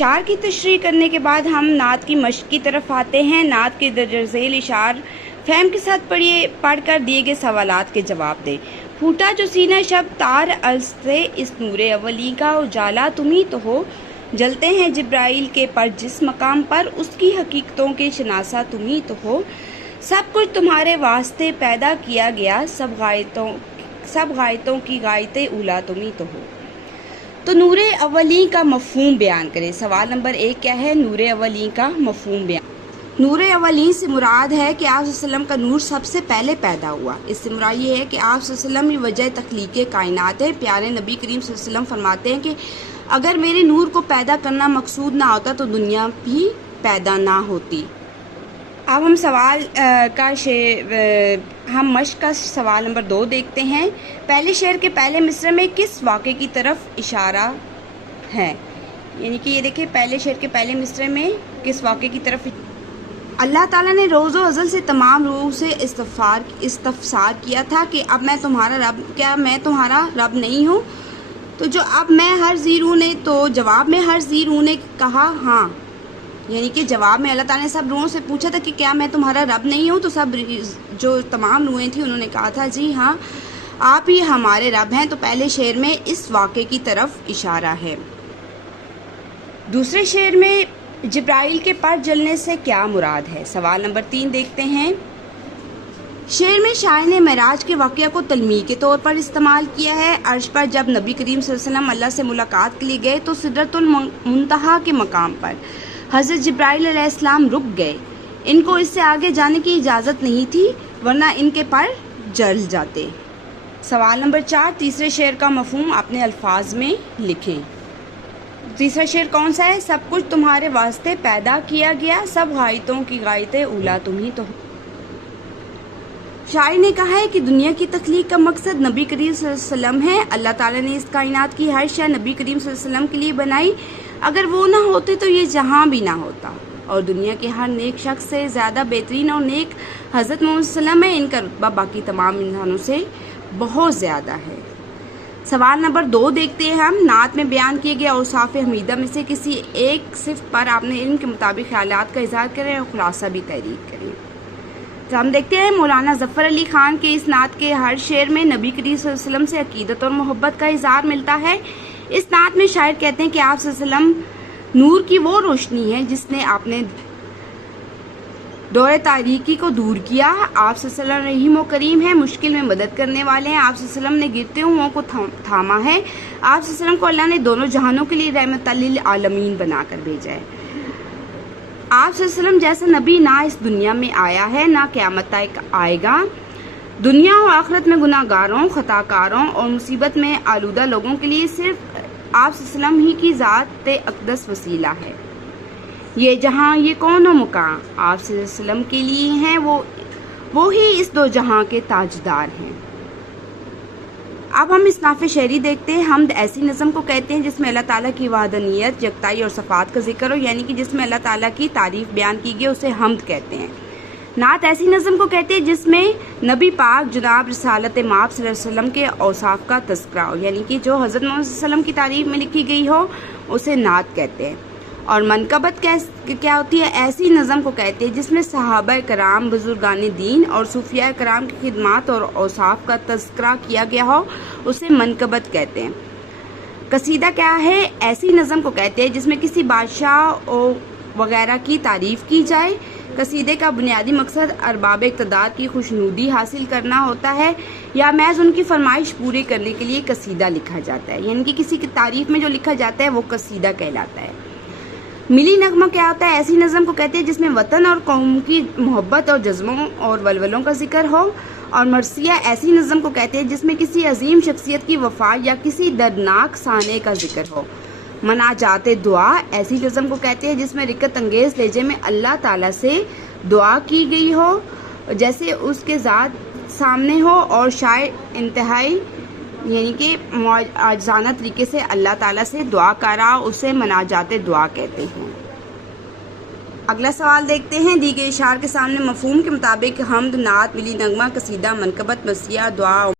اشعار کی تشریح کرنے کے بعد ہم نعت کی مشق کی طرف آتے ہیں۔ نعت کے درج ذیل اشعار فہم کے ساتھ پڑھ کر دیے گئے سوالات کے جواب دیں۔ پھوٹا جو سینہ شب تار از سے، اس نور اولی کا اجالا تم ہی تو ہو۔ جلتے ہیں جبرائیل کے پر جس مقام پر، اس کی حقیقتوں کے شناسا تم ہی تو ہو۔ سب کچھ تمہارے واسطے پیدا کیا گیا، سب غایتوں کی غایت اولا تم ہی تو ہو۔ تو نور اولی کا مفہوم بیان کریں۔ سوال نمبر 1 کیا ہے؟ نور اولی کا مفہوم بیان۔ نور اولی سے مراد ہے کہ آپ صلی اللہ علیہ وسلم کا نور سب سے پہلے پیدا ہوا۔ اس سے مراد یہ ہے کہ آپ صلی اللہ علیہ وسلم ہی وجہ تخلیق کائنات ہے۔ پیارے نبی کریم صلی اللہ علیہ وسلم فرماتے ہیں کہ اگر میرے نور کو پیدا کرنا مقصود نہ ہوتا تو دنیا بھی پیدا نہ ہوتی۔ اب ہم ہم مشق کا سوال نمبر 2 دیکھتے ہیں۔ پہلے شعر کے پہلے مصرع میں کس واقعے کی طرف اشارہ ہے؟ یعنی کہ یہ دیکھیں، پہلے شعر کے پہلے مصرع میں کس واقعے کی طرف؟ اللہ تعالیٰ نے روز و ازل سے تمام روح سے استفسار کیا تھا کہ اب میں تمہارا رب نہیں ہوں؟ تو جو اب میں ہر ذی روح نے، تو جواب میں ہر ذی روح نے کہا ہاں، یعنی کہ جواب میں اللہ تعالیٰ نے سب روحوں سے پوچھا تھا کہ کیا میں تمہارا رب نہیں ہوں؟ تو سب جو تمام روحیں تھیں انہوں نے کہا تھا جی ہاں آپ ہی ہمارے رب ہیں۔ تو پہلے شعر میں اس واقعے کی طرف اشارہ ہے۔ دوسرے شعر میں جبرائیل کے پر جلنے سے کیا مراد ہے؟ سوال نمبر 3 دیکھتے ہیں۔ شعر میں شاعر نے معراج کے واقعہ کو تلمیح کے طور پر استعمال کیا ہے۔ عرش پر جب نبی کریم صلی اللہ علیہ وسلم اللہ سے ملاقات کے لیے گئے تو سدرۃ المنتہا کے مقام پر حضرت جبرائیل علیہ السلام رک گئے۔ ان کو اس سے آگے جانے کی اجازت نہیں تھی ورنہ ان کے پر جل جاتے۔ سوال نمبر 4 تیسرے شعر کا مفہوم اپنے الفاظ میں لکھیں۔ تیسرا شعر کون سا ہے؟ سب کچھ تمہارے واسطے پیدا کیا گیا، سب غایتوں کی غایت اولا تم ہی تو ہو۔ شاعر نے کہا ہے کہ دنیا کی تخلیق کا مقصد نبی کریم صلی اللہ علیہ وسلم ہے۔ اللہ تعالیٰ نے اس کائنات کی ہر شے نبی کریم صلی اللہ علیہ وسلم کے لیے بنائی۔ اگر وہ نہ ہوتے تو یہ جہاں بھی نہ ہوتا، اور دنیا کے ہر نیک شخص سے زیادہ بہترین اور نیک حضرت محمد صلی اللہ علیہ وسلم ہے۔ ان کا رتبہ باقی تمام انسانوں سے بہت زیادہ ہے۔ سوال نمبر 2 دیکھتے ہیں ہم۔ نعت میں بیان کیے گئے اوصاف حمیدہ میں سے کسی ایک صفت پر آپ نے علم کے مطابق خیالات کا اظہار کریں اور خلاصہ بھی تحریر کریں۔ تو ہم دیکھتے ہیں مولانا ظفر علی خان کے اس نعت کے ہر شعر میں نبی کریم صلی اللہ علیہ وسلم سے عقیدت اور محبت کا اظہار ملتا ہے۔ اس نعت میں شاعر کہتے ہیں کہ آپ صلی اللہ علیہ وسلم نور کی وہ روشنی ہے جس نے آپ نے دور تاریکی کو دور کیا۔ آپ صلی اللہ علیہ وسلم رحیم و کریم ہیں، مشکل میں مدد کرنے والے ہیں۔ آپ صلی اللہ علیہ وسلم نے گرتے ہوں کو تھاما ہے۔ آپ صلی اللہ علیہ وسلم کو اللہ نے دونوں جہانوں کے لیے رحمت للعالمین بنا کر بھیجا ہے۔ آپ صلی اللہ علیہ وسلم جیسا نبی نہ اس دنیا میں آیا ہے نہ قیامت تک آئے گا۔ دنیا و آخرت میں گناہ گاروں، خطا کاروں اور مصیبت میں آلودہ لوگوں کے لیے صرف آپ صلی اللہ علیہ وسلم ہی کی ذات اقدس وسیلہ ہے۔ یہ جہاں، یہ کون و مکان آپ صلی اللہ علیہ وسلم کے لیے ہیں، وہ ہی اس دو جہاں کے تاجدار ہیں۔ اب ہم اس نعت شعری دیکھتے ہیں۔ حمد ایسی نظم کو کہتے ہیں جس میں اللہ تعالیٰ کی وحدانیت، یکتائی اور صفات کا ذکر ہو، یعنی کہ جس میں اللہ تعالیٰ کی تعریف بیان کی گئی اسے حمد کہتے ہیں۔ نعت ایسی نظم کو کہتے ہیں جس میں نبی پاک جناب رسالت مآب صلی اللہ علیہ وسلم کے اوصاف کا تذکرہ ہو، یعنی کہ جو حضرت محمد صلی اللہ علیہ وسلم کی تعریف میں لکھی گئی ہو اسے نعت کہتے ہیں۔ اور منقبت کیا ہوتی ہے؟ ایسی نظم کو کہتے ہیں جس میں صحابہ کرام، بزرگان دین اور صوفیاء کرام کی خدمات اور اوصاف کا تذکرہ کیا گیا ہو، اسے منقبت کہتے ہیں۔ قصیدہ کیا ہے؟ ایسی نظم کو کہتے ہیں جس میں کسی بادشاہ وغیرہ کی تعریف کی جائے۔ قصیدے کا بنیادی مقصد ارباب اقتدار کی خوشنودی حاصل کرنا ہوتا ہے یا محض ان کی فرمائش پوری کرنے کے لیے قصیدہ لکھا جاتا ہے، یعنی کہ کسی کی تعریف میں جو لکھا جاتا ہے وہ قصیدہ کہلاتا ہے۔ ملی نغمہ کیا ہوتا ہے؟ ایسی نظم کو کہتے ہیں جس میں وطن اور قوم کی محبت اور جذبوں اور ولولوں کا ذکر ہو۔ اور مرثیہ ایسی نظم کو کہتے ہیں جس میں کسی عظیم شخصیت کی وفا یا کسی دردناک سانے کا ذکر ہو۔ مناجات دعا ایسی نظم کو کہتے ہیں جس میں رقت انگیز لہجے میں اللہ تعالیٰ سے دعا کی گئی ہو، جیسے اس کے ذات سامنے ہو اور شاعر انتہائی یعنی کہ عاجزانہ طریقے سے اللہ تعالیٰ سے دعا کر رہا، اسے مناجات دعا کہتے ہیں۔ اگلا سوال دیکھتے ہیں۔ دی گئی اشعار کے سامنے مفہوم کے مطابق حمد، نعت، ملی نغمہ، قصیدہ، منقبت، مرثیہ، دعا